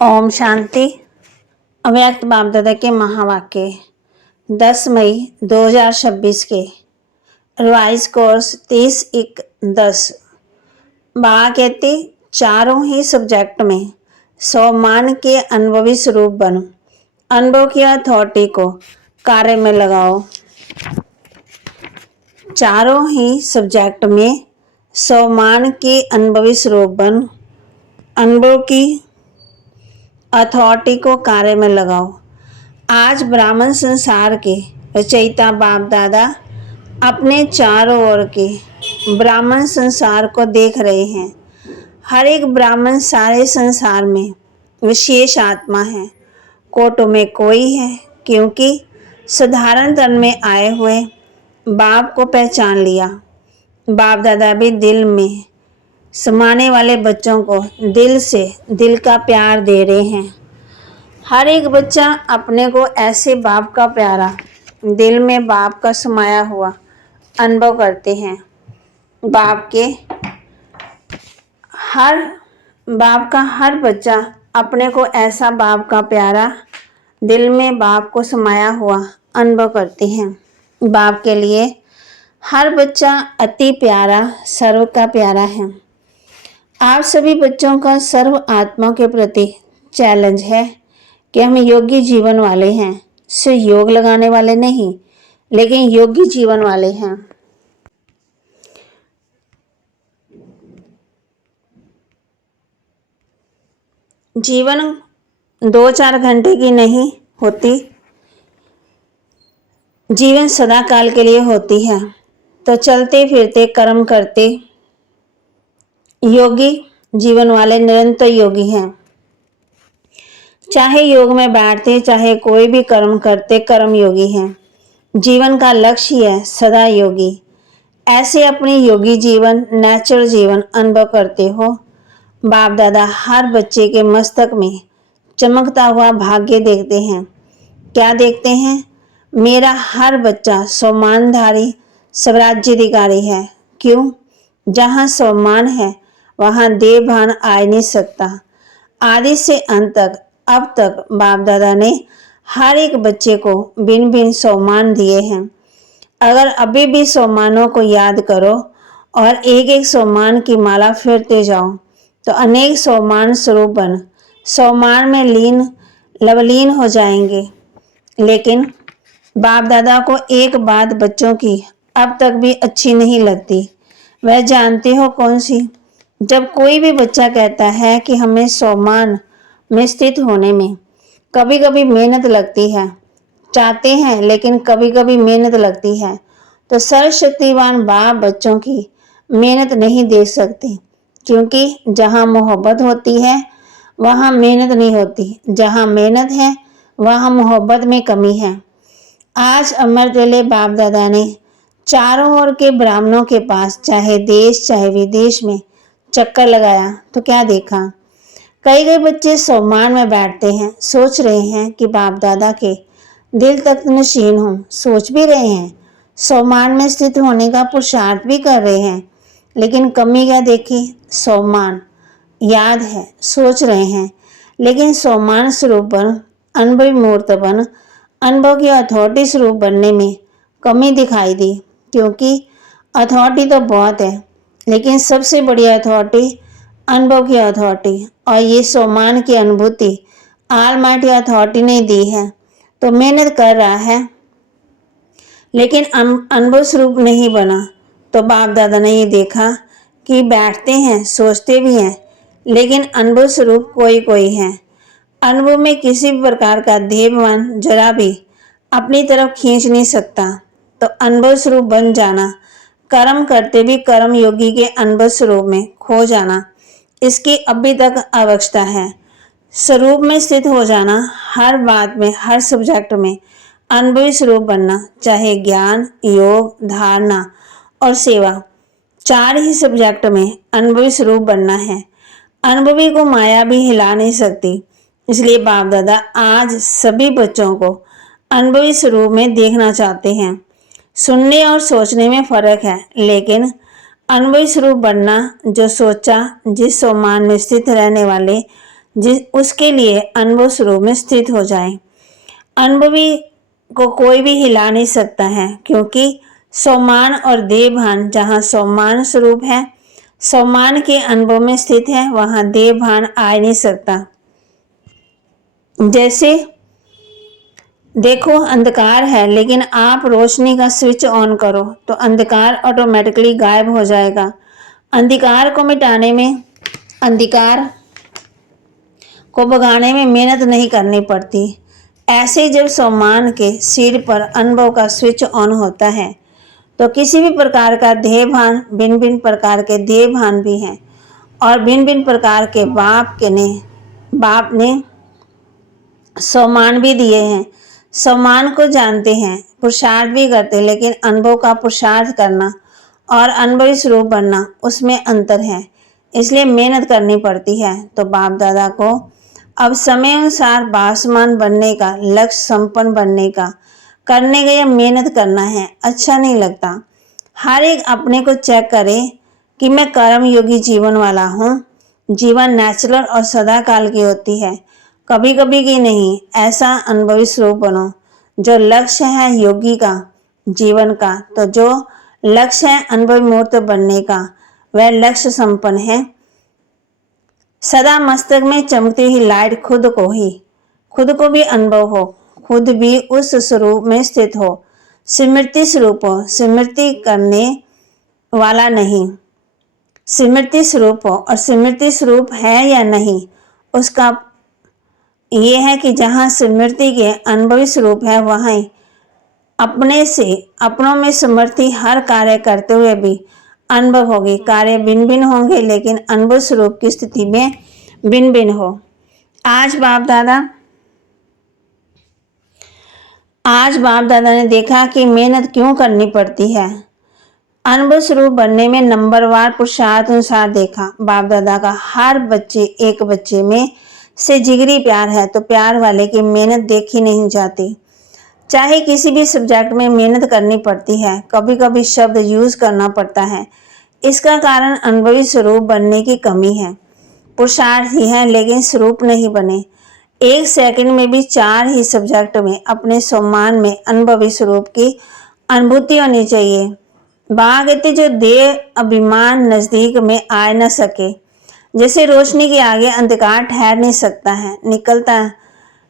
ओम शांति। अव्यक्त बाप दादा के महावाक्य 10 मई 2026 के रिवाइज कोर्स 30-1-10। बाबा कहते चारों ही सब्जेक्ट में सम्मान के अनुभवी स्वरूप बनो, अनुभव की अथॉरिटी को कार्य में लगाओ। चारों ही सब्जेक्ट में सम्मान के अनुभवी स्वरूप बनो, अनुभव की अथॉरिटी को कार्य में लगाओ। आज ब्राह्मण संसार के रचयिता बाप दादा अपने चारों ओर के ब्राह्मण संसार को देख रहे हैं। हर एक ब्राह्मण सारे संसार में विशेष आत्मा है, कोटों में कोई है, क्योंकि साधारण तन में आए हुए बाप को पहचान लिया। बाप दादा भी दिल में समाने वाले बच्चों को दिल से दिल का प्यार दे रहे हैं। हर एक बच्चा अपने को ऐसे बाप का प्यारा, दिल में बाप का समाया हुआ अनुभव करते हैं। बाप का हर बच्चा अपने को ऐसा बाप का प्यारा, दिल में बाप को समाया हुआ अनुभव करते हैं। बाप के लिए हर बच्चा अति प्यारा, सर्व का प्यारा है। आप सभी बच्चों का सर्व आत्मा के प्रति चैलेंज है कि हम योगी जीवन वाले हैं, सिर्फ योग लगाने वाले नहीं, लेकिन योगी जीवन वाले हैं। जीवन 2-4 घंटे की नहीं होती, जीवन सदा काल के लिए होती है। तो चलते फिरते कर्म करते योगी जीवन वाले निरंतर योगी हैं। चाहे योग में बैठते, चाहे कोई भी कर्म करते, कर्म योगी हैं। जीवन का लक्ष्य है सदा योगी। ऐसे अपनी योगी जीवन, नेचुरल जीवन अनुभव करते हो। बाप दादा हर बच्चे के मस्तक में चमकता हुआ भाग्य देखते हैं। क्या देखते हैं? मेरा हर बच्चा सम्मानधारी स्वराज्याधिकारी है। क्यों? जहाँ सम्मान है वहाँ देह भान आ नहीं सकता। आदि से अंत तक अब तक बाप दादा ने हर एक बच्चे को भिन्न भिन्न सम्मान दिए हैं। अगर अभी भी सम्मानों को याद करो और एक एक सम्मान की माला फेरते जाओ तो अनेक सम्मान स्वरूप बन सम्मान में लवलीन हो जाएंगे। लेकिन बाप दादा को एक बात बच्चों की अब तक भी अच्छी नहीं लगती। वह जानते हो कौन सी? जब कोई भी बच्चा कहता है कि हमें सम्मान में स्थित होने में कभी कभी मेहनत लगती है, चाहते हैं लेकिन कभी कभी मेहनत लगती है, तो सर्वशक्तिवान बाप बच्चों की मेहनत नहीं देख सकते। क्योंकि जहाँ मोहब्बत होती है वहाँ मेहनत नहीं होती, जहाँ मेहनत है वहाँ मोहब्बत में कमी है। आज अमृत वेले बाप दादा ने चारों ओर के ब्राह्मणों के पास, चाहे देश चाहे विदेश में चक्कर लगाया तो क्या देखा? कई बच्चे सम्मान में बैठते हैं, सोच रहे हैं कि बाप दादा के दिल तक नशीन हो, सोच भी रहे हैं, सम्मान में स्थित होने का पुरुषार्थ भी कर रहे हैं, लेकिन कमी क्या देखी? सम्मान याद है, सोच रहे हैं, लेकिन सम्मान स्वरूप बन, अनुभवी मूर्त बन, अनुभव की अथॉरिटी स्वरूप बनने में कमी दिखाई दी। क्योंकि अथॉरिटी तो बहुत है, लेकिन सबसे बड़ी अथॉरिटी अनुभव की अथॉरिटी, और ये सम्मान की अनुभूति ऑलमाइटी अथॉरिटी ने दी है। तो मेहनत कर रहा है लेकिन अनुभव स्वरूप नहीं बना। तो बाप दादा ने ये देखा कि बैठते हैं, सोचते भी हैं, लेकिन अनुभव स्वरूप कोई कोई है। अनुभव में किसी भी प्रकार का देहभान जरा भी अपनी तरफ खींच नहीं सकता। तो अनुभव स्वरूप बन जाना, कर्म करते भी कर्म योगी के अनुभव स्वरूप में खो जाना, इसकी अभी तक आवश्यकता है। स्वरूप में स्थित हो जाना, हर बात में, हर सब्जेक्ट में अनुभवी स्वरूप बनना, चाहे ज्ञान, योग, धारणा और सेवा, 4 ही सब्जेक्ट में अनुभवी स्वरूप बनना है। अनुभवी को माया भी हिला नहीं सकती। इसलिए बाप दादा आज सभी बच्चों को अनुभवी स्वरूप में देखना चाहते हैं। सुनने और सोचने में फर्क है, लेकिन अनुभवी स्वरूप बनना, जो सोचा, जिस सम्मान में स्थित रहने वाले जिस उसके लिए अनुभव स्वरूप में स्थित हो जाए। अनुभवी को कोई भी हिला नहीं सकता है, क्योंकि सम्मान और देह भान जहाँ सम्मान स्वरूप है, सम्मान के अनुभव में स्थित है, वहां देह भान आ नहीं सकता। जैसे देखो अंधकार है, लेकिन आप रोशनी का स्विच ऑन करो तो अंधकार ऑटोमेटिकली गायब हो जाएगा। अंधकार को मिटाने में, अंधकार को भगाने में मेहनत नहीं करनी पड़ती। ऐसे जब सम्मान के सिर पर अनुभव का स्विच ऑन होता है तो किसी भी प्रकार का देह भान, भिन्न भिन्न प्रकार के देह भान भी हैं और भिन्न भिन्न प्रकार के बाप ने सम्मान भी दिए हैं। सम्मान को जानते हैं, पुरुषार्थ भी करते, लेकिन अनुभव का पुरुषार्थ करना और अनुभवी स्वरूप बनना, उसमें अंतर है। इसलिए मेहनत करनी पड़ती है। तो बाप दादा को अब समय अनुसार बासमान बनने का, लक्ष्य संपन्न बनने का, करने का, यह मेहनत करना है। अच्छा नहीं लगता। हर एक अपने को चेक करे कि मैं कर्म योगी जीवन वाला हूँ। जीवन नेचुरल और सदा काल की होती है, कभी कभी की नहीं। ऐसा अनुभवी स्वरूप बनो। जो लक्ष्य है योगी का जीवन का, तो जो लक्ष्य है अनुभवी मूर्त बनने का, वह लक्ष्य संपन्न है। सदा मस्तक में चमकती हुई लाइट खुद को भी अनुभव हो, खुद भी उस स्वरूप में स्थित हो। स्मृति स्वरूप हो, स्मृति करने वाला नहीं, स्मृति स्वरूप हो। और स्मृति स्वरूप है या नहीं, उसका ये है कि जहाँ स्मृति के अनुभवी स्वरूप है, वहीं अपनों में समर्थी हर कार्य करते हुए भी अनुभव होगी। कार्य भिन्न भिन्न होंगे, लेकिन अनुभव स्वरूप की स्थिति में भिन्न भिन्न हो। आज बाप दादा ने देखा कि मेहनत क्यों करनी पड़ती है। अनुभव स्वरूप बनने में नंबरवार पुरुषार्थ अनुसार देखा। बाप दादा का हर बच्चे एक बच्चे में से जिगरी प्यार है, तो प्यार वाले की मेहनत देखी नहीं जाती। चाहे किसी भी सब्जेक्ट में मेहनत करनी पड़ती है, कभी कभी शब्द यूज करना पड़ता है। इसका कारण अनुभवी स्वरूप बनने की कमी है। पुरुषार्थ ही है, लेकिन स्वरूप नहीं बने। एक सेकंड में भी 4 ही सब्जेक्ट में अपने सम्मान में अनुभवी स्वरूप की अनुभूति होनी चाहिए। वहां कहते जो देह अभिमान नजदीक में आ न सके। जैसे रोशनी के आगे अंधकार ठहर नहीं सकता है,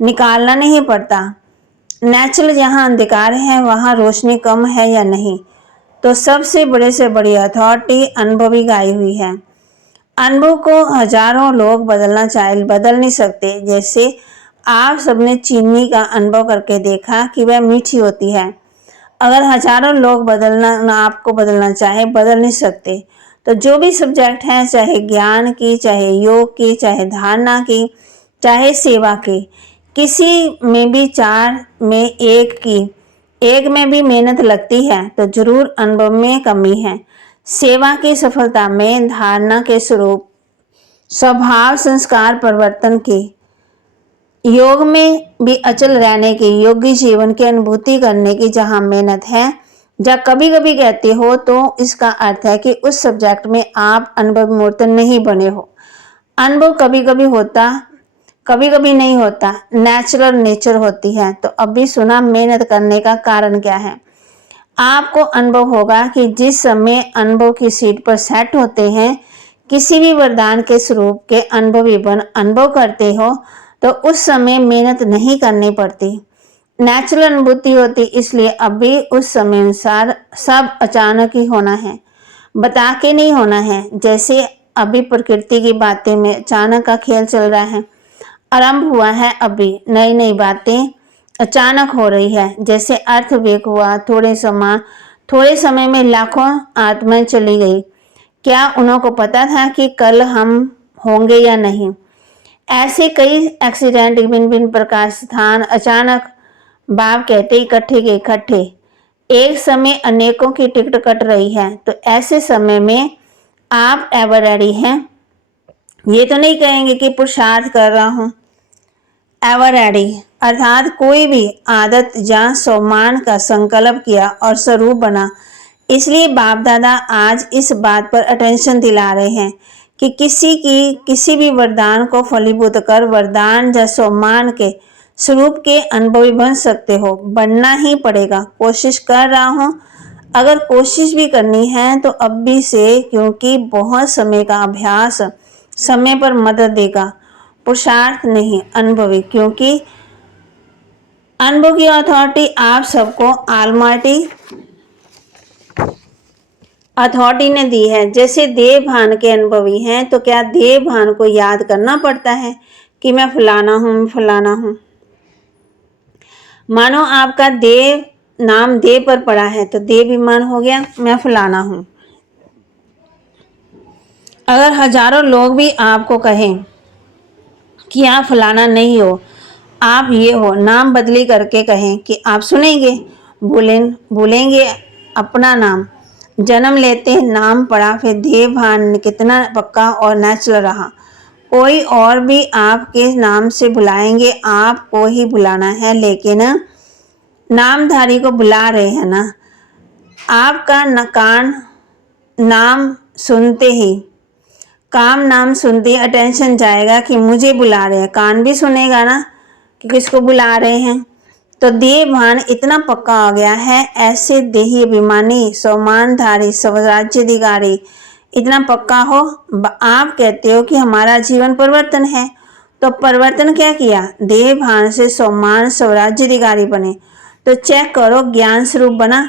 निकालना नहीं पड़ता। नेचुरल जहाँ अंधकार है, वहाँ रोशनी कम है या नहीं, तो सबसे बड़े से बड़ी अथॉरिटी अनुभवी गाई हुई है। अनुभव को हजारों लोग बदलना चाहे, बदल नहीं सकते। जैसे आप सबने चीनी का अनुभव करके देखा कि वह मीठी होती है। अगर हजारों लोग आपको बदलना चाहे, बदल नहीं सकते। तो जो भी सब्जेक्ट है, चाहे ज्ञान की, चाहे योग की, चाहे धारणा की, चाहे सेवा की, किसी में भी 4 में एक में भी मेहनत लगती है, तो जरूर अनुभव में कमी है। सेवा की सफलता में धारणा के स्वरूप, स्वभाव, संस्कार परिवर्तन की, योग में भी अचल रहने की, योगी जीवन की अनुभूति करने की जहाँ मेहनत है, जब कभी कभी कहते हो तो इसका अर्थ है कि उस सब्जेक्ट में आप अनुभव मूर्त नहीं बने हो। अनुभव कभी कभी होता, कभी कभी नहीं होता, नेचुरल नेचर होती है। तो अभी सुना मेहनत करने का कारण क्या है। आपको अनुभव होगा कि जिस समय अनुभव की सीट पर सेट होते हैं, किसी भी वरदान के स्वरूप के अनुभवी बन अनुभव करते हो, तो उस समय मेहनत नहीं करनी पड़ती, नेचुरल अनुभूति होती। इसलिए अभी उस समय अनुसार सब अचानक ही होना है, बता के नहीं होना है। जैसे अभी प्रकृति की बातें में अचानक का खेल चल रहा है, आरंभ हुआ है, अभी नई नई बातें अचानक हो रही है। जैसे अर्थवेग हुआ, थोड़े समय में लाखों आत्माएं चली गई। क्या उन्हों को पता था कि कल हम होंगे या नहीं। ऐसे कई एक्सीडेंट, भिन्न भिन्न प्रकार स्थान अचानक बाप कहते इकट्ठे के इकट्ठे, एक समय अनेकों की टिकट कट रही है। तो ऐसे समय में आप एवर रेडी हैं। ये तो नहीं कहेंगे कि पुरुषार्थ कर रहा हूं, एवर रेडी अर्थात कोई भी आदत या सम्मान का संकल्प किया और स्वरूप बना। इसलिए बाप दादा आज इस बात पर अटेंशन दिला रहे हैं कि किसी भी वरदान को फलीभूत कर वरदान जैसो मान के स्वरूप के अनुभवी बन सकते हो। बनना ही पड़ेगा। कोशिश कर रहा हूँ। अगर कोशिश भी करनी है तो अभी से, क्योंकि बहुत समय का अभ्यास समय पर मदद देगा। पुरुषार्थ नहीं, अनुभवी, क्योंकि अनुभव की अथॉरिटी आप सबको ऑलमाइटी अथॉरिटी ने दी है। जैसे देव भान के अनुभवी हैं, तो क्या देव भान को याद करना पड़ता है कि मैं फलाना हूं, मैं फलाना हूं। मानो आपका देव नाम देव पर पड़ा है तो देव विमान हो गया, मैं फलाना हूं। अगर हजारों लोग भी आपको कहें कि आप फलाना नहीं हो, आप ये हो, नाम बदली करके कहें कि आप सुनेंगे, भूलेंगे अपना नाम। जन्म लेते नाम पड़ा, फिर देव भान कितना पक्का और नेचुरल रहा। कोई और भी आपके नाम से बुलाएंगे, आपको ही बुलाना है, लेकिन नामधारी को बुला रहे हैं ना। आपका कान नाम सुनते ही, काम नाम सुनते ही अटेंशन जाएगा कि मुझे बुला रहे हैं। कान भी सुनेगा ना कि किसको बुला रहे हैं। तो देव भान इतना पक्का हो गया है। ऐसे देही अभिमानी, सम्मानधारी, स्वराज्याधिकारी इतना पक्का हो। आप कहते हो कि हमारा जीवन परिवर्तन है, तो परिवर्तन क्या किया? देह भान से सम्मान स्वराज्याधिकारी बने। तो चेक करो, ज्ञान स्वरूप बना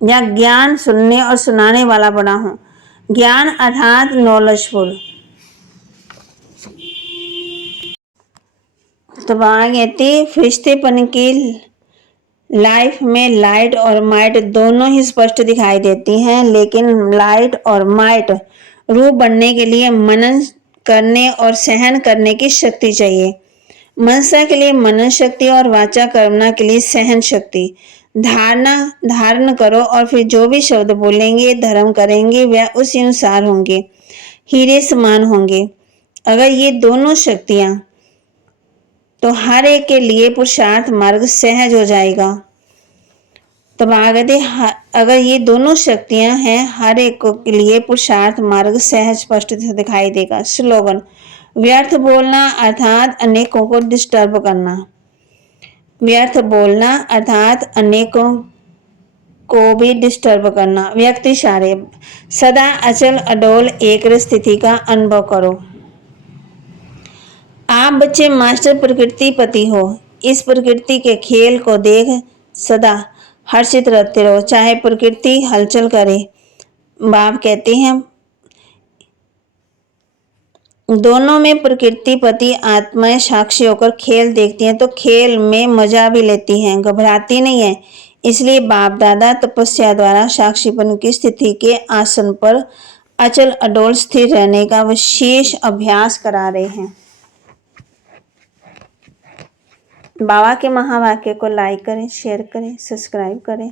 या ज्ञान सुनने और सुनाने वाला बना हो। ज्ञान अर्थात नॉलेजफुल। तो वहां कहती फरिश्तेपन की लाइफ में लाइट और माइट दोनों ही स्पष्ट दिखाई देती हैं, लेकिन लाइट और माइट रूप बनने के लिए मनन करने और सहन करने की शक्ति चाहिए। मनसा के लिए मनन शक्ति और वाचा कर्मणा के लिए सहन शक्ति। धारण करो और फिर जो भी शब्द बोलेंगे, धर्म करेंगे, वह उसी अनुसार होंगे, हीरे समान होंगे। अगर ये दोनों शक्तियां, तो हर एक के लिए पुरुषार्थ मार्ग सहज हो जाएगा। तब आगे अगर ये दोनों शक्तियां हैं, हर एक के लिए पुरुषार्थ मार्ग सहज स्पष्ट दिखाई देगा। स्लोगन: व्यर्थ बोलना अर्थात अनेकों को डिस्टर्ब करना। व्यर्थ बोलना अर्थात अनेकों को भी डिस्टर्ब करना। व्यक्ति सारे सदा अचल अडोल एक स्थिति का अनुभव करो। आप बच्चे मास्टर प्रकृति पति हो। इस प्रकृति के खेल को देख सदा हर्षित रहते रहो, चाहे प्रकृति हलचल करे। बाप कहते हैं दोनों में प्रकृति पति आत्माएं साक्षी होकर खेल देखती हैं, तो खेल में मजा भी लेती हैं, घबराती नहीं है। इसलिए बाप दादा तपस्या द्वारा साक्षीपन की स्थिति के आसन पर अचल अडोल स्थिर रहने का विशेष अभ्यास करा रहे हैं। बाबा के महावाक्य को लाइक करें, शेयर करें, सब्सक्राइब करें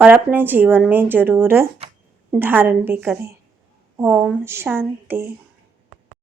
और अपने जीवन में जरूर धारण भी करें। ओम शांति।